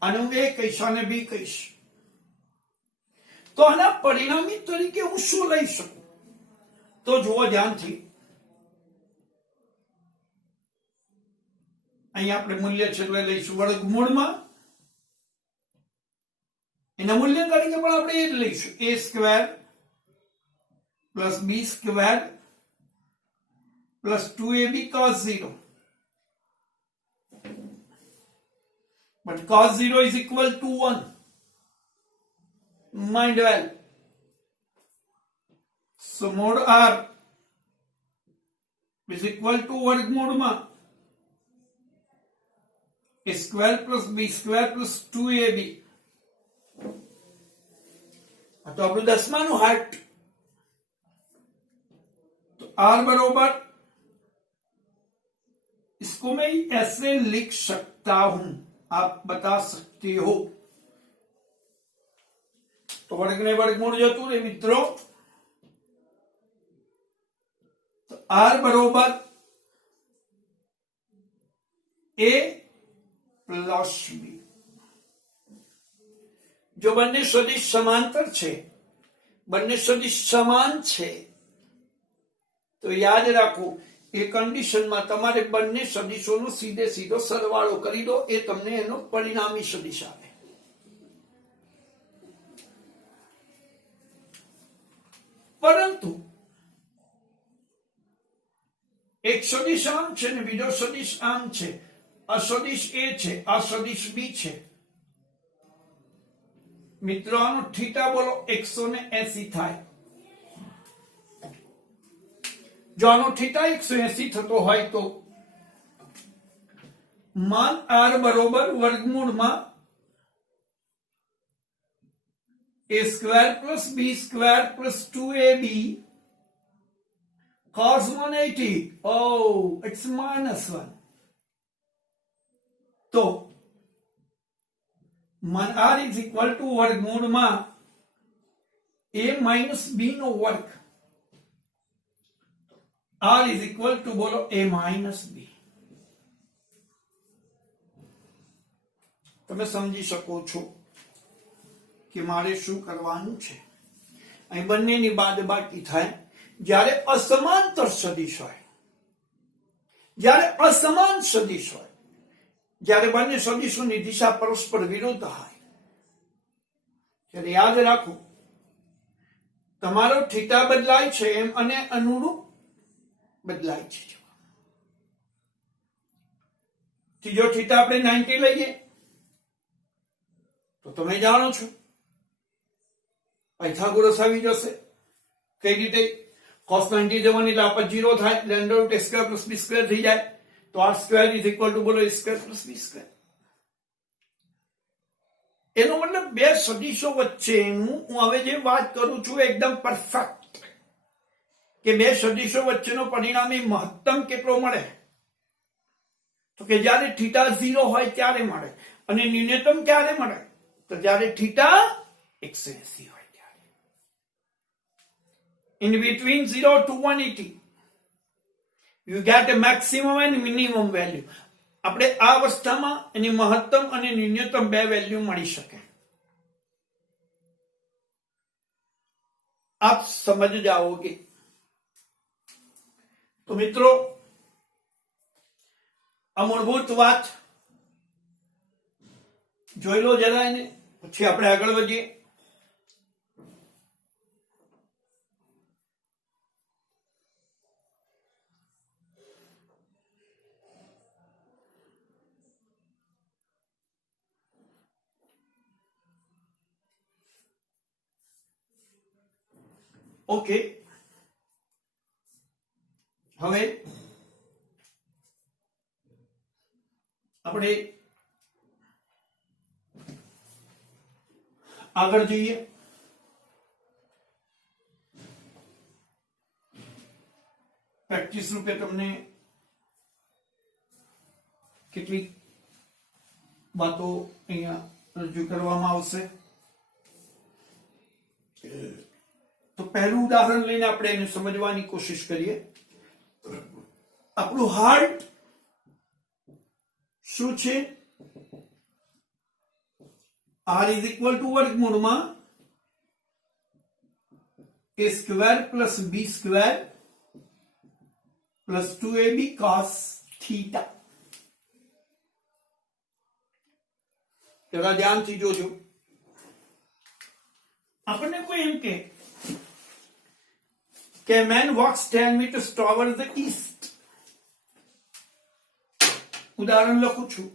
અને હું એ કહીશ અને બી કહીશ. તો આના પરિણામી તરીકે હું શું લઈ શકું? તો જુઓ ધ્યાનથી. અહીંયા આપણે મૂલ્ય છે એટલે લઈશું વર્ગમૂળમાં. એના મૂલ્ય તરીકે પણ આપણે એ જ લઈશું, a square plus B square plus 2ab cos 0. But cos 0 is equal to 1. Mind well. So mod r is equal to વર્ગમૂળમાં a square plus b square plus 2ab. આ તો આપણું 10માનું હાર્ટ. तो r बरोबर, इसको मैं ऐसे लिख सकता हूं, आप बता सकते हो. तो वर्ग ने वर्गमूળ जतुं रे मित्रों. तो r बरोबर a प्लस b. जो બંને સદિશ સમાંતર છે, બંને સદિશ સમાન છે, તો યાદ રાખો, એ કન્ડિશનમાં તમારે બંને સદિશોનો સીધે સીધો સરવાળો કરી દો, એ તમને એનો પરિણામી સદિશ આવે. પરંતુ એક સદિશ આમ છે ને બીજો સદિશ આમ છે. આ સદિશ એ છે, આ સદિશ બી છે. મિત્રો, આનો થીટા બોલો 180 થાય. જો આનો થીટા 180 થતો હોય તો માન r બરોબર વર્ગમૂળમાં a square plus b square plus 2ab cos 180. Oh, it's -1. तो r is equal to વર્ગમૂળમાં a minus b નો વર્ગ. r is equal to બોલો a minus b. તમે સમજી શકો છો કે મારે શું કરવાનું છે. અહીં બંનેની બાદબાકી થાય જ્યારે અસમાંતર સદિશ હોય, જ્યારે અસમાન સદિશ હોય, જ્યારે બંને સદિશોની દિશા પરસ્પર વિરુદ્ધ હોય ત્યારે યાદ રાખો તમારો થીટા બદલાય છે એમ અને અનુરૂપ બદલાય છે. ત્રીજો થીટા આપણે 90 લઈએ તો તમે જાણો છો પાયથાગોરસ આવી જશે. કઈ રીતે? cos 90 જવાની એટલે આપણે 0 થાય એટલે √ x² + b² થઈ જાય. તો r² ઇઝ ઇક્વલ ટુ બોલો a² + b². એનો મતલબ બે સદિશો વચ્ચેનું હું હવે જે વાત કરું છું એકદમ પરફેક્ટ, કે બે સદિશો વચ્ચેનો પરિણામી મહત્તમ કેટલો મળે તો કે જ્યારે થીટા 0 હોય ત્યારે મળે. અને ન્યૂનતમ ક્યારે મળે તો જ્યારે થીટા 180 હોય ત્યારે. In between 0 to 180 you get a maximum and minimum value. આપણે આ અવસ્થામાં એની મહત્તમ અને ન્યૂનતમ બે વેલ્યુ મળી શકે. આપ સમજ જાઓગે. તો મિત્રો આ મૂળભૂત વાત જોઈ લો જરા એને, પછી આપણે આગળ વધીએ. ઓકે, હવે આપણે આગળ જઈએ. પ્રેક્ટિસ રૂપે તમને કેટલીક વાતો અહીંયા રજૂ કરવામાં આવશે. તો પહેલું ઉદાહરણ લઈને આપણે એને સમજવાની કોશિશ કરીએ. આપણું હાર્ટ શું છે? r ઇઝ ઇક્વલ ટુ વર્ગમૂળમાં a² + b² + 2ab cos θ. જરા ધ્યાનથી જોજો. આપણને કોઈ એમ કે man walks 10 meters towards the east. ઉદાહરણ લખું છું.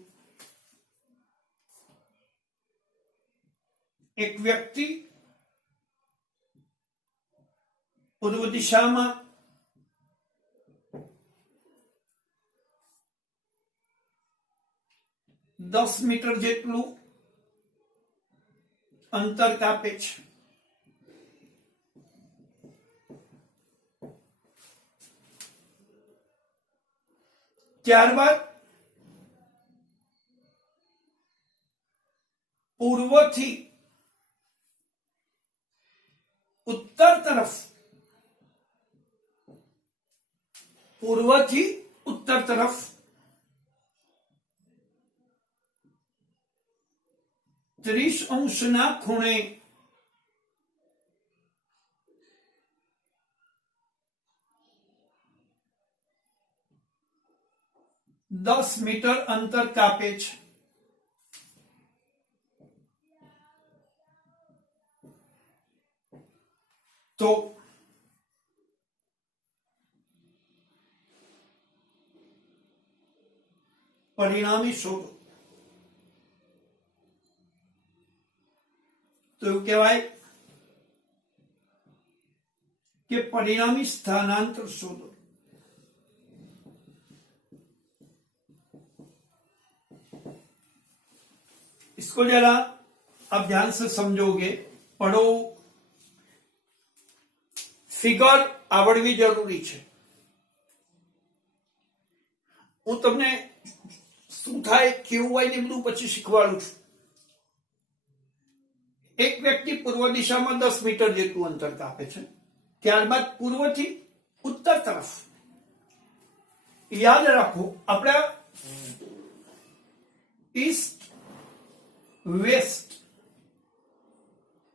એક વ્યક્તિ પૂર્વ દિશામાં 10 મીટર જેટલું અંતર કાપે છે. ત્યારબાદ પૂર્વથી ઉત્તર તરફ 30 અંશના ખૂણે દસ મીટર અંતર કાપે છે. તો પરિણામી શોધો. તો એવું કહેવાય કે પરિણામી સ્થાનાંતર શોધો. इसको जरा आप ध्यान से समझोगे, पढ़ो. फिगर आवड़वी जरूरी है. હું તમને શું થાય કેવું હોય ને બધું પછી શીખવાડું છું. એક વ્યક્તિ પૂર્વ દિશામાં 10 મીટર જેટલું અંતર કાપે છે, ત્યારબાદ પૂર્વથી ઉત્તર તરફ. યાદ રાખો, આપણે ईस्ट वेस्ट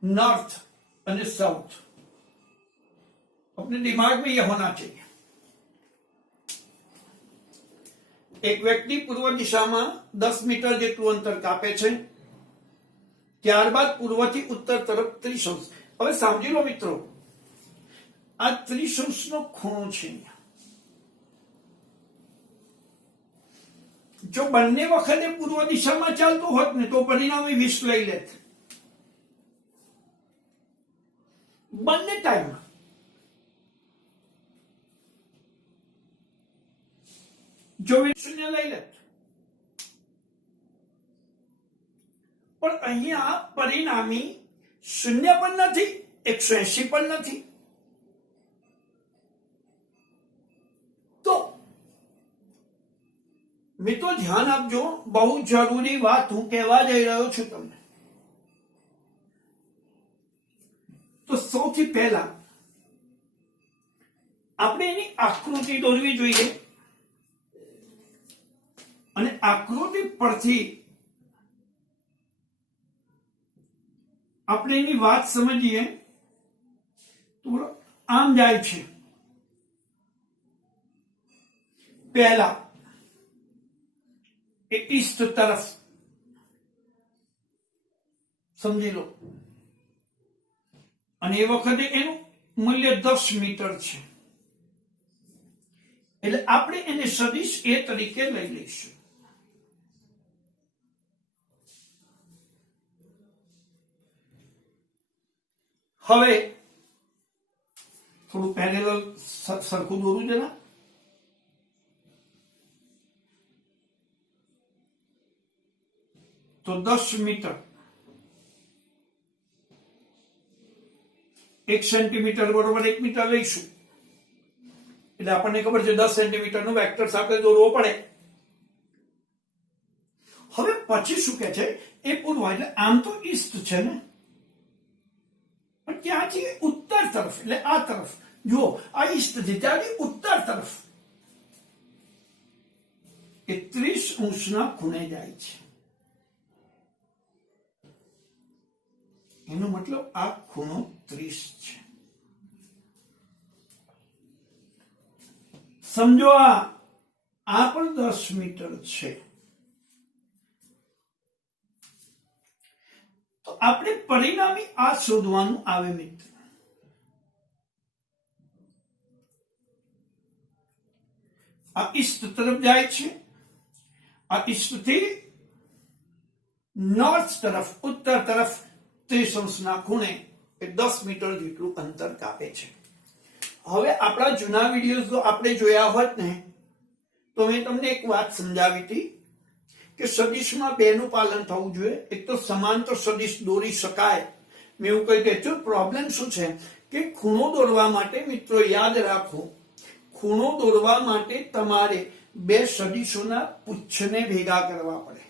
नॉर्थ और साउथ अपने दिमाग में यह होना चाहिए. एक व्यक्ति पूर्व दिशा में 10 मीटर જેટલું અંતર કાપે છે, ત્યારબાદ પૂર્વથી ઉત્તર તરફ 30 અંશ. હવે સમજી લો મિત્રો, આ 30 અંશનો ખૂણો છે. જો બંને વખતે પૂર્વ દિશામાં ચાલતું હોત ને તો પરિણામે 20 લઈ લેત. બંને ટાઈમ જો 20 લઈ લેત. પણ અહીંયા પરિણામી 0 પણ નથી, 180 પણ નથી. મિત્રો ધ્યાન આપજો, બહુ જરૂરી વાત હું કહેવા જઈ રહ્યો છું તમને. તો સૌથી પહેલા આપણે એની આકૃતિ દોરવી જોઈએ અને આકૃતિ પરથી આપણે એની વાત સમજીએ. તો આમ જાય છે. પહેલા ईस्ट तरफ समझी लो, અને એ વખતે એનું મૂલ્ય 10 મીટર છે. એટલે આપણે એને સદિશ એ તરીકે લઈ લઈશું. હવે થોડું પેરેલલ સરખું દોરું જરા. तो 10 मीटर 1 સેન્ટીમીટર બરોબર 1 મીટર લઈશું. એટલે આપણને ખબર છે 10 સેન્ટીમીટર નો વેક્ટર સાથે દોરવો પડે. હવે પછી શું કે છે, એ પૂર્વ એટલે આમ તો ઈસ્ટ છે ને, પણ ત્યાંથી ઉત્તર તરફ એટલે આ તરફ જો આ ઈસ્ટ છે, ત્યાંથી ઉત્તર તરફ એ 30 અંશના ખૂણે જાય છે. એનો મતલબ આ ખૂણો 30 છે. સમજો, આ પણ 10 મીટર છે. તો આપણે પરિણામી આ શોધવાનું આવે મિત્ર. આ ઈસ્ટ તરફ જાય છે, આ ઈસ્ટ થી નોર્થ તરફ ઉત્તર તરફ 30 અંશના ખૂણે એ 10 મીટર જેટલું અંતર કાપે છે. હવે આપણા જૂના વિડીયોઝ જો આપણે જોયા હોત ને તો મેં તમને એક વાત સમજાવી હતી કે સદિશમાં બેનું પાલન થવું જોઈએ. એક તો સમાંતર સદિશ દોરી શકાય, મેં એવું કહી દીધું. પ્રોબ્લેમ શું છે કે ખૂણો દોરવા માટે મિત્રો યાદ રાખો, ખૂણો દોરવા માટે તમારે બે સદિશોના પુચ્છને ભેગા કરવા પડે.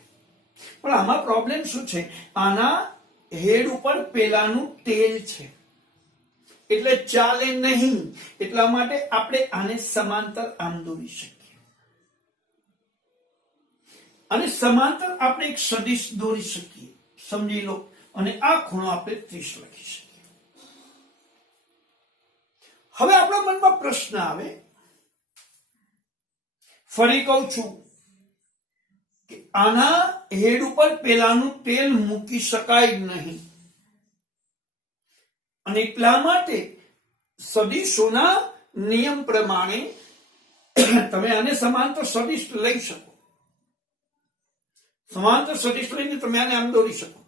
પણ આમાં પ્રોબ્લેમ શું છે, આના હેડ ઉપર પેલાનું તેલ છે એટલે ચાલે નહીં. એટલા માટે આપણે આને સમાંતર આમ દોરી શકીએ અને સમાંતર આપણે એક સદિશ દોરી શકીએ. સમજી લો. અને આ ખૂણો આપણે 30 લખી શકીએ. હવે આપણા મનમાં પ્રશ્ન આવે, ફરી કહું છું કે આના હેડ ઉપર પેલાનું તેલ મૂકી શકાય નહીં, અને એટલા માટે સદિશોના નિયમ પ્રમાણે તમે આને સમાંતર સદિશ લઈ શકો. સમાંતર સદિશ લઈને તમે આને આમ દોરી શકો.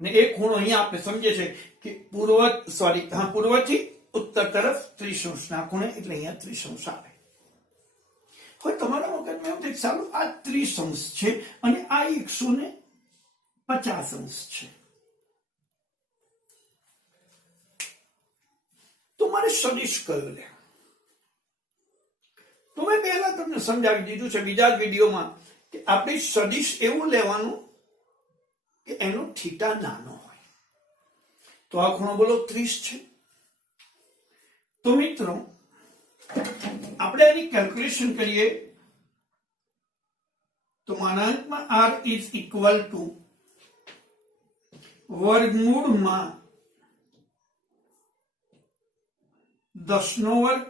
અને એ ખૂણો અહીંયા આપણે સમજે છે કે પૂર્વથી ઉત્તર તરફ 30 અંશના ખૂણે, એટલે અહીંયા 30 અંશ આવે. હવે તમારા મગજમાં એવું થાય, ચાલો આ 30 અંશ છે અને આ 150 અંશ છે, તો મારે સદિશ કયો લે? તો તો મેં પહેલા તમને સમજાવી દીધું છે બીજા જ વિડીયોમાં કે આપણે સદિશ એવું લેવાનું કે એનો થીટા નાનો હોય. તો આ ખૂણો બોલો 30 છે. તો મિત્રો આપણે એની કેલ્ક્યુલેશન કરીએ તો માનાંકમાં r ઇઝ ઇક્વલ ટુ વર્ગમૂળમાં 10 નો વર્ગ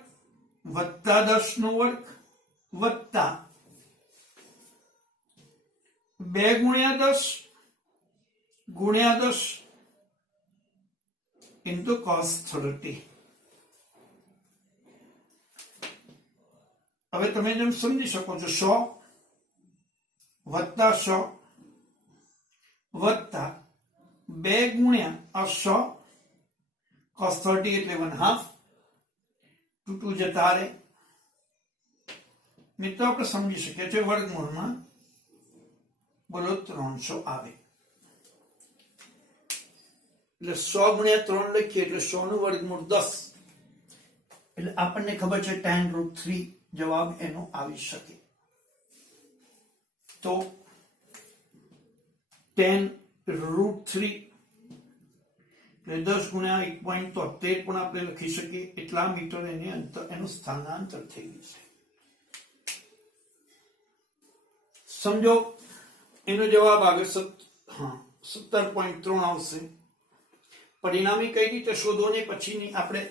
વત્તા 10 નો વર્ગ વત્તા 2 ગુણ્યા 10 ગુણ્યા 10 ઇન્ટુ cos 30. હવે તમે જેમ સમજી શકો છો 100 વત્તા 100 વત્તા 2 ગુણ્યા 100 cos 30 એટલે 1/2 2 જતા રહે. મિત્રો આપણે સમજી શકીએ છીએ વર્ગમૂળમાં બોલો 300 આવે એટલે 100 ગુણ્યા 3 લખીએ એટલે 100 નું વર્ગમૂળ 10 એટલે આપણને ખબર છે tan√3 જવાબ એનો આવી શકે. તો tan√3 એટલે 10 ગુણ્યા 1.73 પણ આપણે લખી શકીએ. એટલા મીટર એની અંતર એનું સ્થાનાંતર થઈ ગયું છે. સમજો એનો જવાબ આવે 17.3 આવશે. પરિણામી કઈ રીતે શોધો ને પછીની આપણે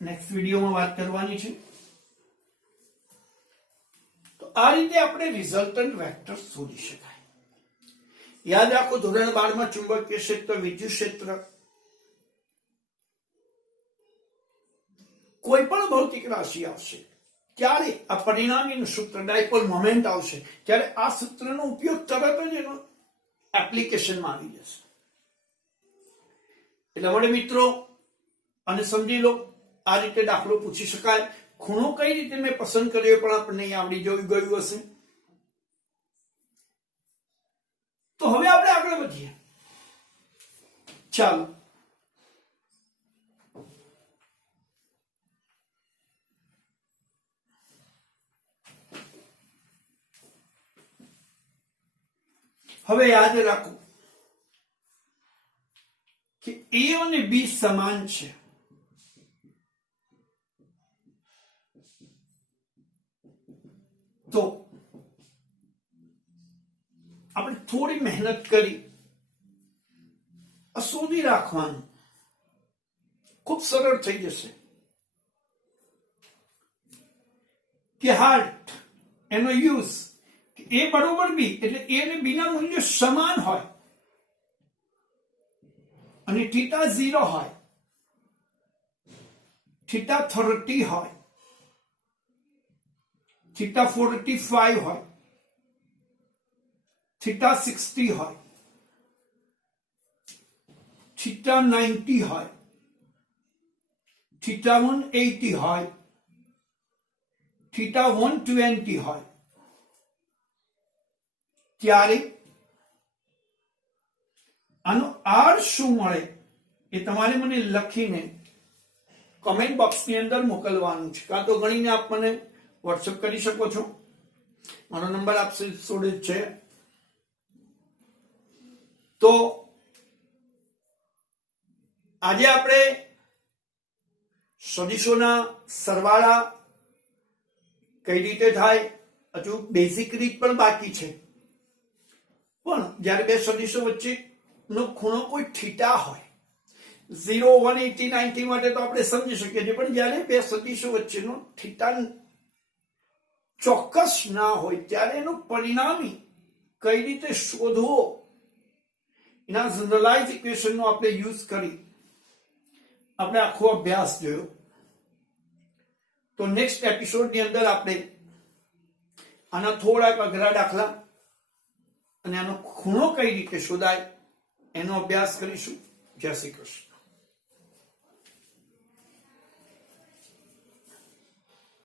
નેક્સ્ટ વિડીયોમાં વાત કરવાની છે. તો આ રીતે આપણે રિઝલ્ટન્ટ વેક્ટર શોધી શકાય. યાદ રાખો ધોરણ 12 માં ચુંબકીય ક્ષેત્ર વિદ્યુત ક્ષેત્ર કોઈ પણ ભૌતિક રાશિ આવશે ત્યારે આ પરિણામીનું સૂત્ર ડાયપોલ મોમેન્ટ આવશે ત્યારે આ સૂત્રનો ઉપયોગ તરત જ એનો એપ્લિકેશનમાં આવી જશે. એટલે વડે મિત્રો અને સમજી લો આ રીતે દાખલો પૂછી શકાય. ખૂણો કઈ રીતે મેં પસંદ કર્યો પણ આપણને આવડી ગયું હશે. તો હવે આપણે આગળ વધીએ. ચાલો હવે યાદ રાખો કે A અને B સમાન છે. તો આપણે થોડી મહેનત કરી શોધી રાખવાનું ખૂબ સરળ થઈ જશે કે હાર્ટ એનો યુઝ A બરોબર B એટલે A અને B ના મૂલ્ય સમાન હોય અને થીટા 0 હોય, થીટા 30 હોય, થીટા 45 હોય, થીટા 60 હોય, થીટા 90 હોય, થીટા 180 હોય, થીટા 120 હોય ત્યારે આનો આર શું મળે એ તમારે મને લખીને કમેન્ટ બોક્સની અંદર મોકલવાનું છે. કાં તો ગણીને આપ મને વોટ્સએપ કરી શકો છો. મારો નંબર આપશે જોડે છે. તો આજે આપણે સદિશોના સરવાળા કઈ રીતે થાય હજુ બેઝિક રીત પણ બાકી છે. પણ જ્યારે બે સદિશો વચ્ચેનો ખૂણો કોઈ થીટા હોય 0, 180, 90 માટે તો આપણે સમજી શકીએ છીએ. પણ જ્યારે બે સદિશો વચ્ચેનો થીટા ચોક્કસ ના હોય ત્યારે એનું પરિણામી કઈ રીતે શોધવો એના જનરલાઇઝ ઇક્વેશનનો આપણે યુઝ કરી આપણે આખો અભ્યાસ જોયો. તો નેક્સ્ટ એપિસોડની અંદર આપણે આના થોડાક અઘરા દાખલા અને આનો ખૂણો કઈ રીતે શોધાય એનો અભ્યાસ કરીશું. જય શ્રી કૃષ્ણ.